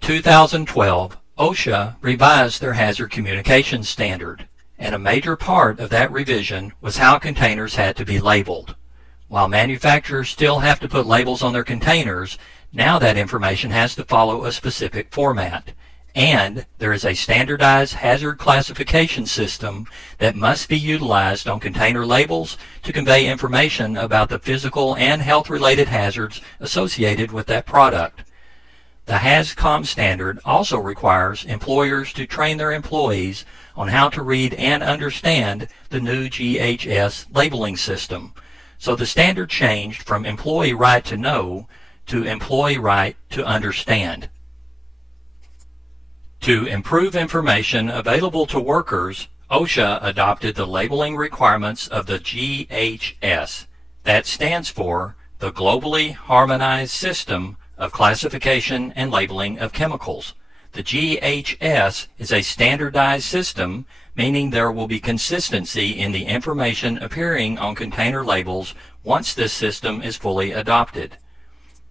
In 2012, Osha revised their hazard communication standard, and a major part of that revision was how containers had to be labeled. While manufacturers still have to put labels on their containers, now that information has to follow a specific format, and there is a standardized hazard classification system that must be utilized on container labels to convey information about the physical and health-related hazards associated with that product. The HazCom standard also requires employers to train their employees on how to read and understand the new GHS labeling system. So the standard changed from employee right to know to employee right to understand. To improve information available to workers, OSHA adopted the labeling requirements of the GHS. That stands for the Globally Harmonized System of Classification and Labeling of Chemicals. The GHS is a standardized system, meaning there will be consistency in the information appearing on container labels once this system is fully adopted.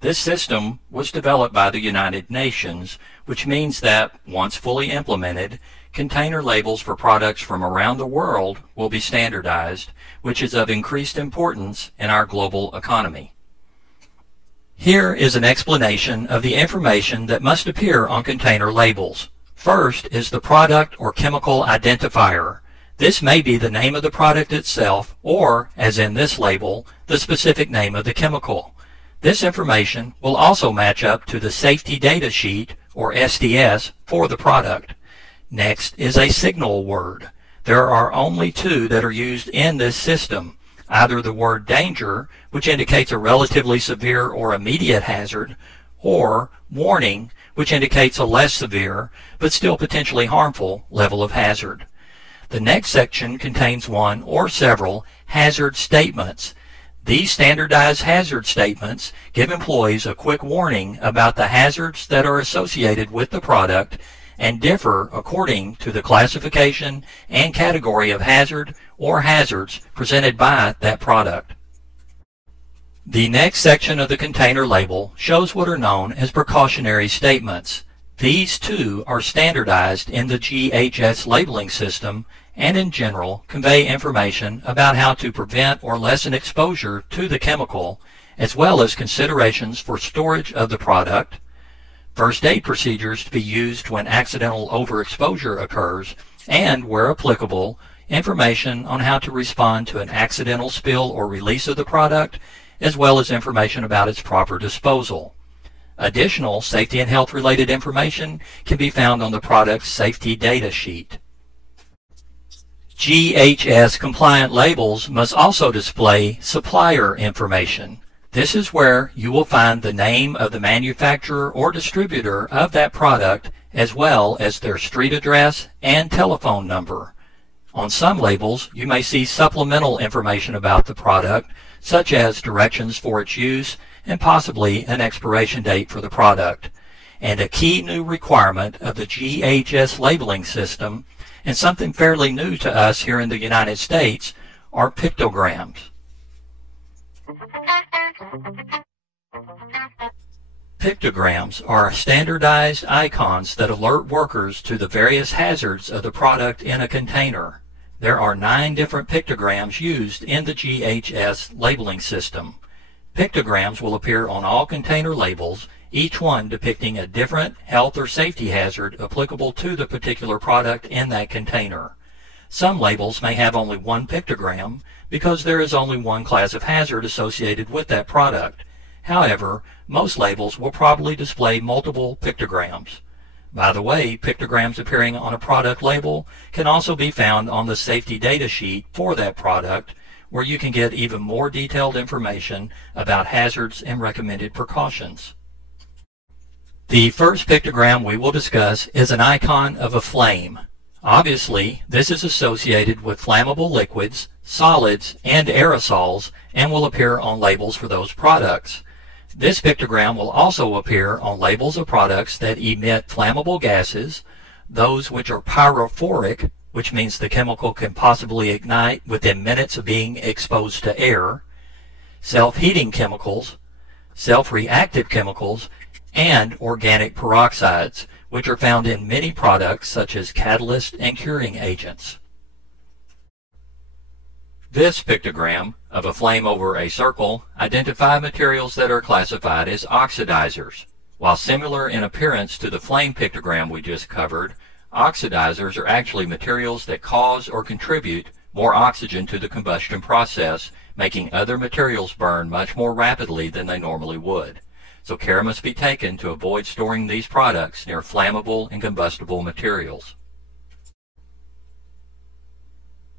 This system was developed by the United Nations, which means that, once fully implemented, container labels for products from around the world will be standardized, which is of increased importance in our global economy. Here is an explanation of the information that must appear on container labels. First is the product or chemical identifier. This may be the name of the product itself, or, as in this label, the specific name of the chemical. This information will also match up to the safety data sheet, or SDS, for the product. Next is a signal word. There are only two that are used in this system, either the word danger, which indicates a relatively severe or immediate hazard, or warning, which indicates a less severe, but still potentially harmful, level of hazard. The next section contains one or several hazard statements. These standardized hazard statements give employees a quick warning about the hazards that are associated with the product and differ according to the classification and category of hazard or hazards presented by that product. The next section of the container label shows what are known as precautionary statements. These too are standardized in the GHS labeling system and in general convey information about how to prevent or lessen exposure to the chemical, as well as considerations for storage of the product, first aid procedures to be used when accidental overexposure occurs, and, where applicable, information on how to respond to an accidental spill or release of the product, as well as information about its proper disposal. Additional safety and health related information can be found on the product's safety data sheet. GHS compliant labels must also display supplier information. This is where you will find the name of the manufacturer or distributor of that product, as well as their street address and telephone number. On some labels, you may see supplemental information about the product, such as directions for its use and possibly an expiration date for the product. And a key new requirement of the GHS labeling system, and something fairly new to us here in the United States, are pictograms. Pictograms are standardized icons that alert workers to the various hazards of the product in a container. There are 9 different pictograms used in the GHS labeling system. Pictograms will appear on all container labels, each one depicting a different health or safety hazard applicable to the particular product in that container. Some labels may have only one pictogram because there is only one class of hazard associated with that product. However, most labels will probably display multiple pictograms. By the way, pictograms appearing on a product label can also be found on the safety data sheet for that product, where you can get even more detailed information about hazards and recommended precautions. The first pictogram we will discuss is an icon of a flame. Obviously, this is associated with flammable liquids, solids, and aerosols, and will appear on labels for those products. This pictogram will also appear on labels of products that emit flammable gases, those which are pyrophoric, which means the chemical can possibly ignite within minutes of being exposed to air, self-heating chemicals, self-reactive chemicals, and organic peroxides, which are found in many products such as catalyst and curing agents. This pictogram of a flame over a circle identifies materials that are classified as oxidizers. While similar in appearance to the flame pictogram we just covered, oxidizers are actually materials that cause or contribute more oxygen to the combustion process, making other materials burn much more rapidly than they normally would. So care must be taken to avoid storing these products near flammable and combustible materials.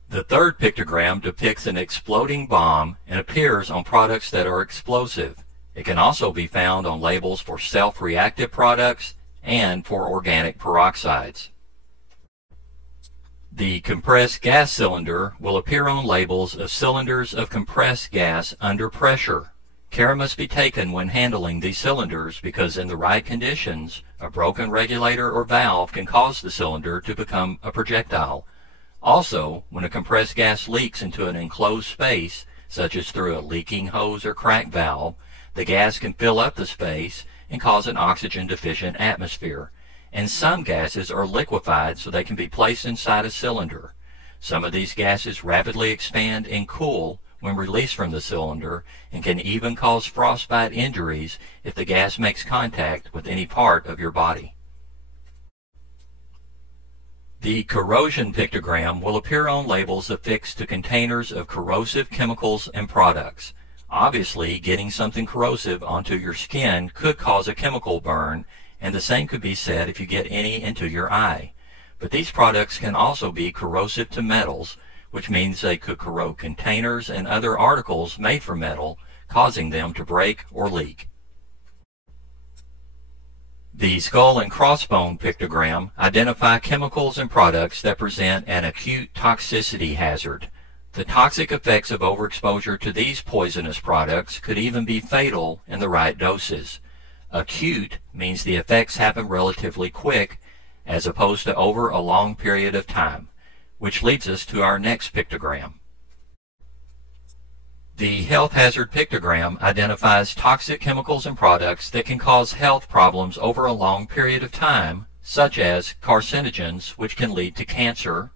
The third pictogram depicts an exploding bomb and appears on products that are explosive. It can also be found on labels for self-reactive products and for organic peroxides. The compressed gas cylinder will appear on labels of cylinders of compressed gas under pressure. Care must be taken when handling these cylinders because in the right conditions, a broken regulator or valve can cause the cylinder to become a projectile. Also, when a compressed gas leaks into an enclosed space, such as through a leaking hose or crack valve, the gas can fill up the space and cause an oxygen-deficient atmosphere. And some gases are liquefied so they can be placed inside a cylinder. Some of these gases rapidly expand and cool when released from the cylinder and can even cause frostbite injuries if the gas makes contact with any part of your body. The corrosion pictogram will appear on labels affixed to containers of corrosive chemicals and products. Obviously, getting something corrosive onto your skin could cause a chemical burn, and the same could be said if you get any into your eye. But these products can also be corrosive to metals, which means they could corrode containers and other articles made from metal, causing them to break or leak. The skull and crossbone pictogram identify chemicals and products that present an acute toxicity hazard. The toxic effects of overexposure to these poisonous products could even be fatal in the right doses. Acute means the effects happen relatively quick as opposed to over a long period of time, which leads us to our next pictogram. The health hazard pictogram identifies toxic chemicals and products that can cause health problems over a long period of time, such as carcinogens, which can lead to cancer,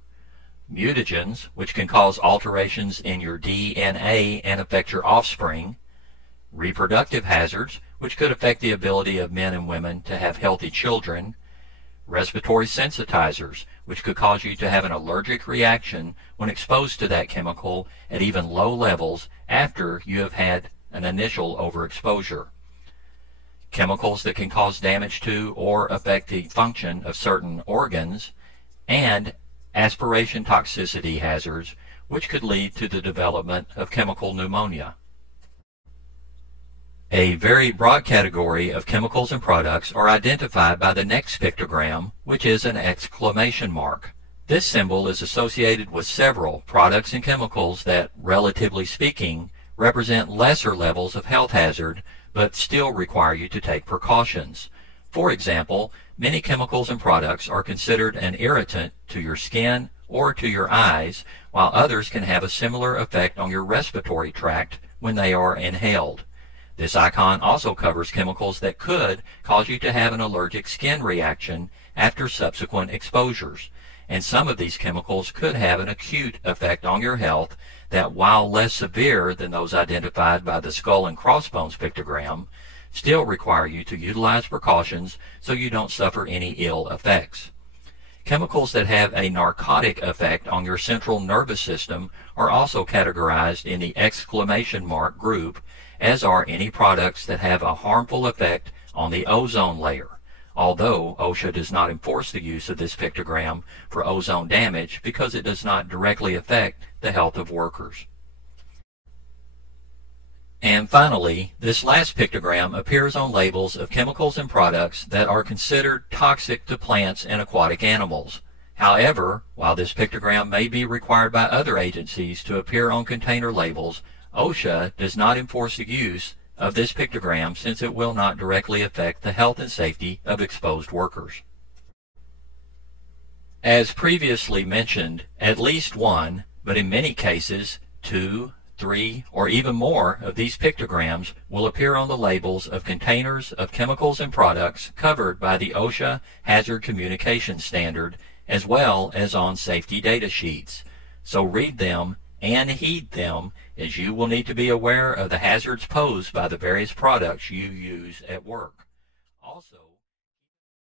mutagens, which can cause alterations in your DNA and affect your offspring, reproductive hazards, which could affect the ability of men and women to have healthy children, respiratory sensitizers, which could cause you to have an allergic reaction when exposed to that chemical at even low levels after you have had an initial overexposure. Chemicals that can cause damage to or affect the function of certain organs, and aspiration toxicity hazards, which could lead to the development of chemical pneumonia. A very broad category of chemicals and products are identified by the next pictogram, which is an exclamation mark. This symbol is associated with several products and chemicals that, relatively speaking, represent lesser levels of health hazard, but still require you to take precautions. For example, many chemicals and products are considered an irritant to your skin or to your eyes, while others can have a similar effect on your respiratory tract when they are inhaled. This icon also covers chemicals that could cause you to have an allergic skin reaction after subsequent exposures, and some of these chemicals could have an acute effect on your health that, while less severe than those identified by the skull and crossbones pictogram, still require you to utilize precautions so you don't suffer any ill effects. Chemicals that have a narcotic effect on your central nervous system are also categorized in the exclamation mark group, as are any products that have a harmful effect on the ozone layer, although OSHA does not enforce the use of this pictogram for ozone damage because it does not directly affect the health of workers. And finally, this last pictogram appears on labels of chemicals and products that are considered toxic to plants and aquatic animals. However, while this pictogram may be required by other agencies to appear on container labels, OSHA does not enforce the use of this pictogram since it will not directly affect the health and safety of exposed workers. As previously mentioned, at least one, but in many cases 2, 3 or even more of these pictograms will appear on the labels of containers of chemicals and products covered by the OSHA Hazard Communication Standard, as well as on safety data sheets. So read them and heed them, as you will need to be aware of the hazards posed by the various products you use at work. Also,